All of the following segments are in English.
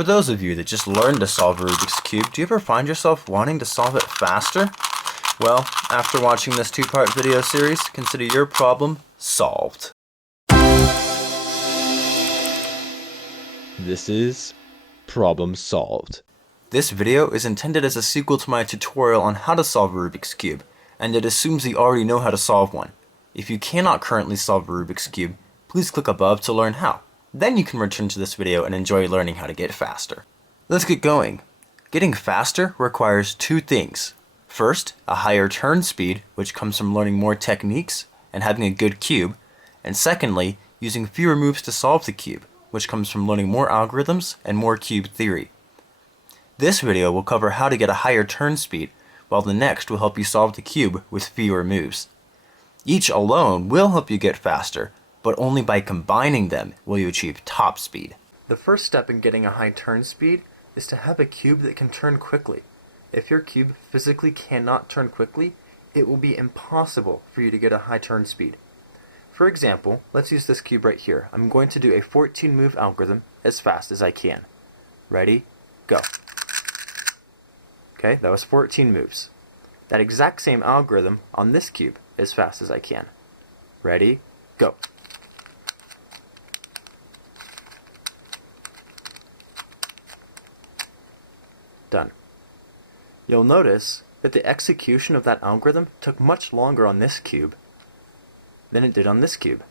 For those of you that just learned to solve a Rubik's Cube, do you ever find yourself wanting to solve it faster? Well, after watching this two-part video series, consider your problem solved. This is Problem Solved. This video is intended as a sequel to my tutorial on how to solve a Rubik's Cube, and it assumes that you already know how to solve one. If you cannot currently solve a Rubik's Cube, please click above to learn how. Then you can return to this video and enjoy learning how to get faster. Let's get going. Getting faster requires two things. First, a higher turn speed, which comes from learning more techniques and having a good cube. And secondly, using fewer moves to solve the cube, which comes from learning more algorithms and more cube theory. This video will cover how to get a higher turn speed, while the next will help you solve the cube with fewer moves. Each alone will help you get faster, but only by combining them will you achieve top speed. The first step in getting a high turn speed is to have a cube that can turn quickly. If your cube physically cannot turn quickly, it will be impossible for you to get a high turn speed. For example, let's use this cube right here. I'm going to do a 14 move algorithm as fast as I can. Ready? Go. Okay, that was 14 moves. That exact same algorithm on this cube as fast as I can. Ready? Go. Done. You'll notice that the execution of that algorithm took much longer on this cube than it did on this cube.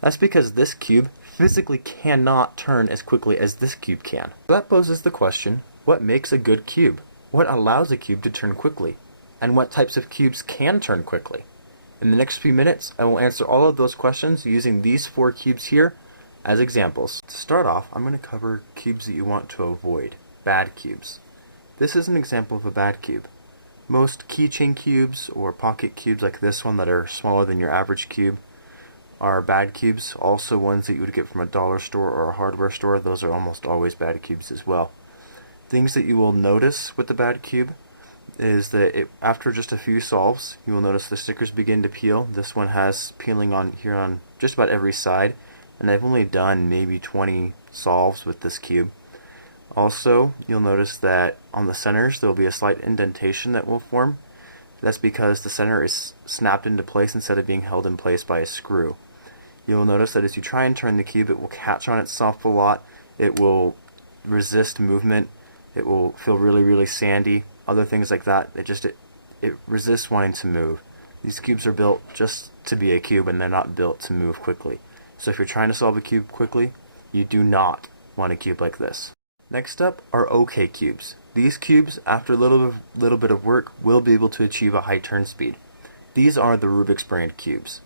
That's because this cube physically cannot turn as quickly as this cube can. That poses the question, what makes a good cube? What allows a cube to turn quickly? And what types of cubes can turn quickly? In the next few minutes, I will answer all of those questions using these 4 cubes here as examples. To start off, I'm going to cover cubes that you want to avoid, bad cubes. This is an example of a bad cube. Most keychain cubes or pocket cubes like this one that are smaller than your average cube are bad cubes. Also ones that you would get from a dollar store or a hardware store, those are almost always bad cubes as well. Things that you will notice with the bad cube is that after just a few solves, you will notice the stickers begin to peel. This one has peeling on here on just about every side, and I've only done maybe 20 solves with this cube. Also, you'll notice that on the centers there will be a slight indentation that will form. That's because the center is snapped into place instead of being held in place by a screw. You'll notice that as you try and turn the cube, it will catch on itself a lot. It will resist movement. It will feel really sandy. Other things like that. It resists wanting to move. These cubes are built just to be a cube, and they're not built to move quickly. So if you're trying to solve a cube quickly, you do not want a cube like this. Next up are OK cubes. These cubes, after a little bit of work, will be able to achieve a high turn speed. These are the Rubik's brand cubes.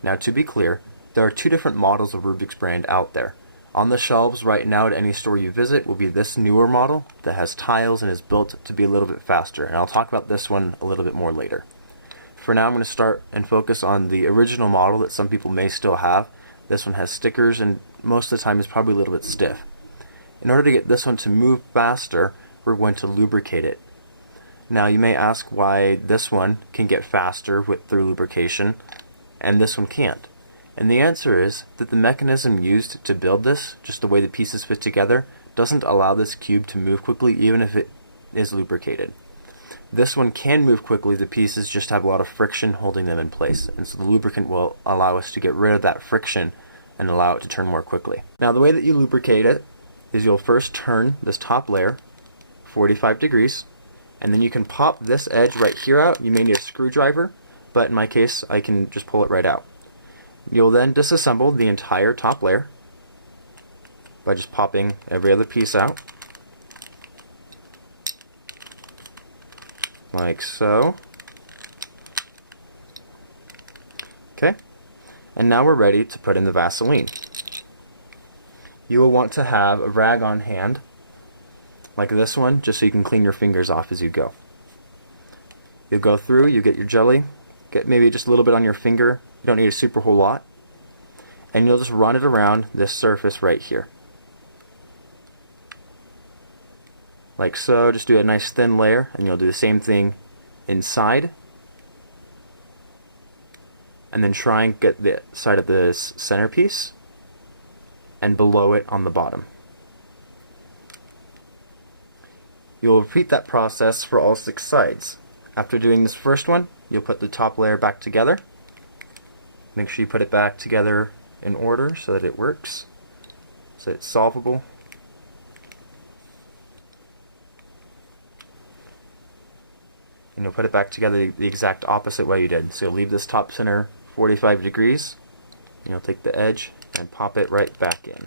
Now, to be clear, there are 2 different models of Rubik's brand out there. On the shelves right now at any store you visit will be this newer model that has tiles and is built to be a little bit faster, and I'll talk about this one a little bit more later. For now, I'm going to start and focus on the original model that some people may still have. This one has stickers and most of the time is probably a little bit stiff. In order to get this one to move faster, we're going to lubricate it. Now you may ask why this one can get faster through lubrication and this one can't. And the answer is that the mechanism used to build this, just the way the pieces fit together, doesn't allow this cube to move quickly even if it is lubricated. This one can move quickly, the pieces just have a lot of friction holding them in place, and so the lubricant will allow us to get rid of that friction and allow it to turn more quickly. Now the way that you lubricate it is you'll first turn this top layer 45 degrees, and then you can pop this edge right here out. You may need a screwdriver, but in my case I can just pull it right out. You'll then disassemble the entire top layer by just popping every other piece out, like so. Okay, and now we're ready to put in the Vaseline. You will want to have a rag on hand, like this one, just so you can clean your fingers off as you go. You'll go through, you get your jelly, get maybe just a little bit on your finger, you don't need a super whole lot, and you'll just run it around this surface right here. Like so, just do a nice thin layer, and you'll do the same thing inside, and then try and get the side of this centerpiece and below it on the bottom. You'll repeat that process for all 6 sides. After doing this first one, you'll put the top layer back together. Make sure you put it back together in order so that it works, so it's solvable. And you'll put it back together the exact opposite way you did. So you'll leave this top center 45 degrees, and you'll take the edge and pop it right back in.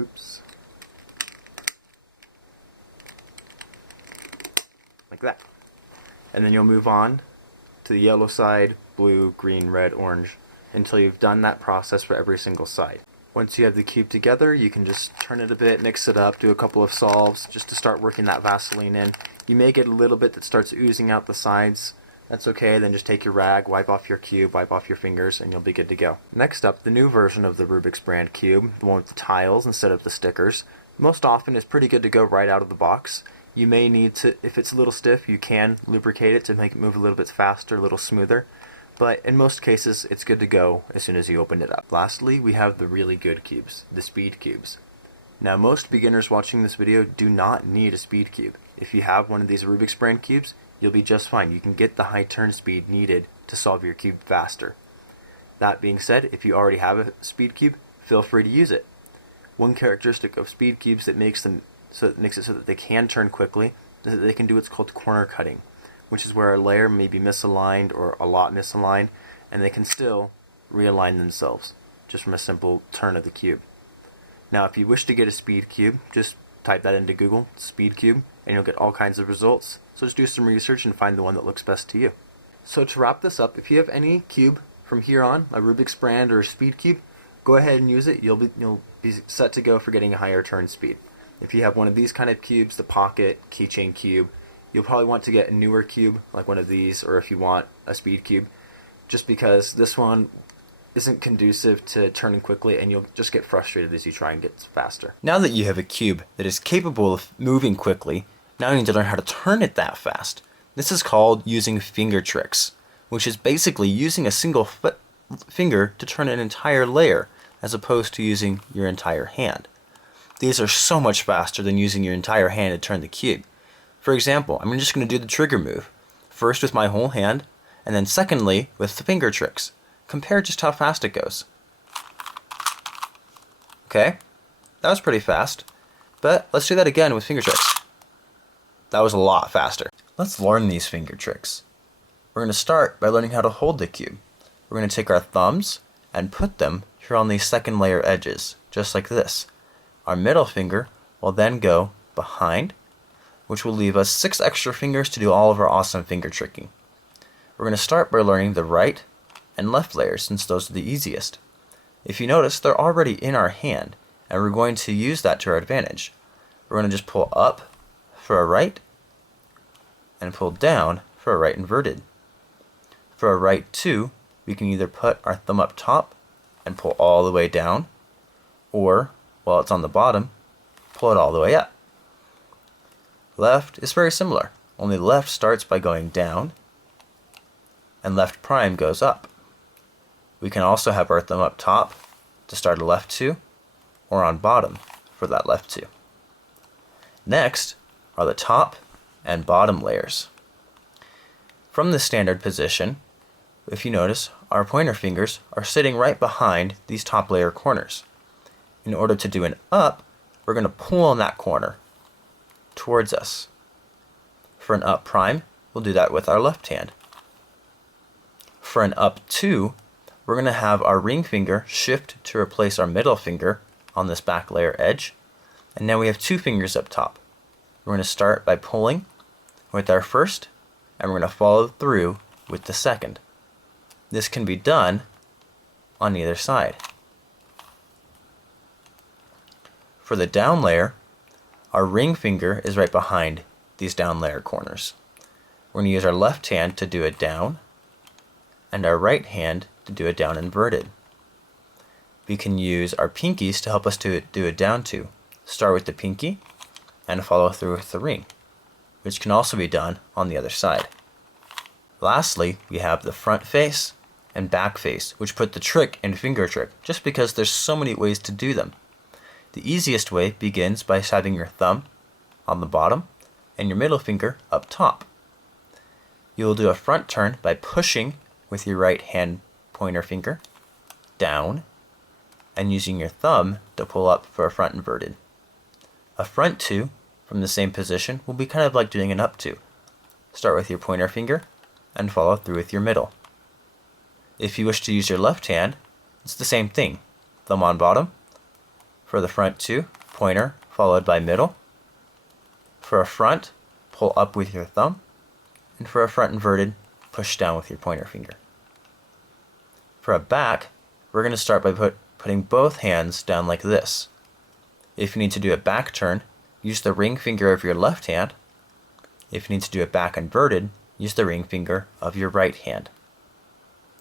Oops. Like that. And then you'll move on to the yellow side, blue, green, red, orange, until you've done that process for every single side. Once you have the cube together, you can just turn it a bit, mix it up, do a couple of solves just to start working that Vaseline in. You may get a little bit that starts oozing out the sides. That's okay, then just take your rag, wipe off your cube, wipe off your fingers, and you'll be good to go. Next up, the new version of the Rubik's brand cube, the one with the tiles instead of the stickers. Most often is pretty good to go right out of the box. You may need to, if it's a little stiff, you can lubricate it to make it move a little bit faster, a little smoother. But in most cases, it's good to go as soon as you open it up. Lastly, we have the really good cubes, the Speedcubes. Now, most beginners watching this video do not need a Speedcube. If you have one of these Rubik's brand cubes, you'll be just fine. You can get the high turn speed needed to solve your cube faster. That being said, if you already have a Speedcube, feel free to use it. One characteristic of Speedcubes that makes it so that they can turn quickly is that they can do what's called corner cutting, which is where a layer may be misaligned or a lot misaligned, and they can still realign themselves just from a simple turn of the cube. Now, if you wish to get a Speedcube, just type that into Google, Speedcube, and you'll get all kinds of results. So just do some research and find the one that looks best to you. So to wrap this up, if you have any cube from here on, a Rubik's brand or a Speedcube, go ahead and use it. You'll be set to go for getting a higher turn speed. If you have one of these kind of cubes, the pocket, keychain cube, you'll probably want to get a newer cube like one of these, or if you want a Speedcube, just because this one isn't conducive to turning quickly, and you'll just get frustrated as you try and get faster. Now that you have a cube that is capable of moving quickly, now you need to learn how to turn it that fast. This is called using Fingertricks, which is basically using a single finger to turn an entire layer, as opposed to using your entire hand. These are so much faster than using your entire hand to turn the cube. For example, I'm just going to do the trigger move, first with my whole hand, and then secondly with the Fingertricks. Compare just how fast it goes. Okay, that was pretty fast, but let's do that again with Fingertricks. That was a lot faster. Let's learn these Fingertricks. We're going to start by learning how to hold the cube. We're going to take our thumbs and put them here on these second layer edges, just like this. Our middle finger will then go behind, which will leave us 6 extra fingers to do all of our awesome finger tricking. We're going to start by learning the right and left layers, since those are the easiest. If you notice, they're already in our hand, and we're going to use that to our advantage. We're going to just pull up for a right, and pull down for a right inverted. For a right 2, we can either put our thumb up top and pull all the way down, or, while it's on the bottom, pull it all the way up. Left is very similar, only left starts by going down, and left prime goes up. We can also have our thumb up top to start a left 2, or on bottom for that left 2. Next are the top and bottom layers. From the standard position, if you notice, our pointer fingers are sitting right behind these top layer corners. In order to do an up, we're going to pull on that corner towards us. For an up prime, we'll do that with our left hand. For an up 2, we're going to have our ring finger shift to replace our middle finger on this back layer edge. And now we have 2 fingers up top. We're going to start by pulling with our first, and we're going to follow through with the second. This can be done on either side. For the down layer, our ring finger is right behind these down layer corners. We're going to use our left hand to do a down, and our right hand to do a down inverted. We can use our pinkies to help us to do a down 2. Start with the pinky and follow through with the ring, which can also be done on the other side. Lastly, we have the front face and back face, which put the trick in Fingertrick, just because there's so many ways to do them. The easiest way begins by having your thumb on the bottom and your middle finger up top. You will do a front turn by pushing with your right hand pointer finger down and using your thumb to pull up for a front inverted. A front two from the same position will be kind of like doing an up two. Start with your pointer finger and follow through with your middle. If you wish to use your left hand, it's the same thing. Thumb on bottom. For the front two, pointer followed by middle. For a front, pull up with your thumb. And for a front inverted, push down with your pointer finger. For a back, we're going to start by putting both hands down like this. If you need to do a back turn, use the ring finger of your left hand. If you need to do a back inverted, use the ring finger of your right hand.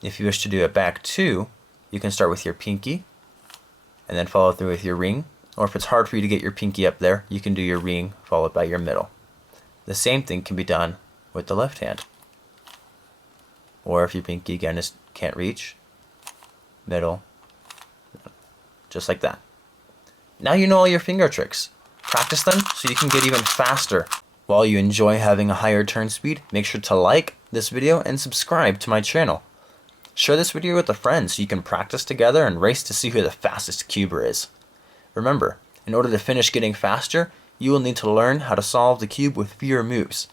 If you wish to do a back two, you can start with your pinky and then follow through with your ring. Or if it's hard for you to get your pinky up there, you can do your ring followed by your middle. The same thing can be done with the left hand. Or if your pinky again can't reach, middle, just like that. Now you know all your finger tricks. Practice them so you can get even faster. While you enjoy having a higher turn speed, make sure to like this video and subscribe to my channel. Share this video with a friend so you can practice together and race to see who the fastest cuber is. Remember, in order to finish getting faster, you will need to learn how to solve the cube with fewer moves.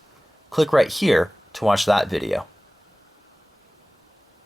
Click right here to watch that video.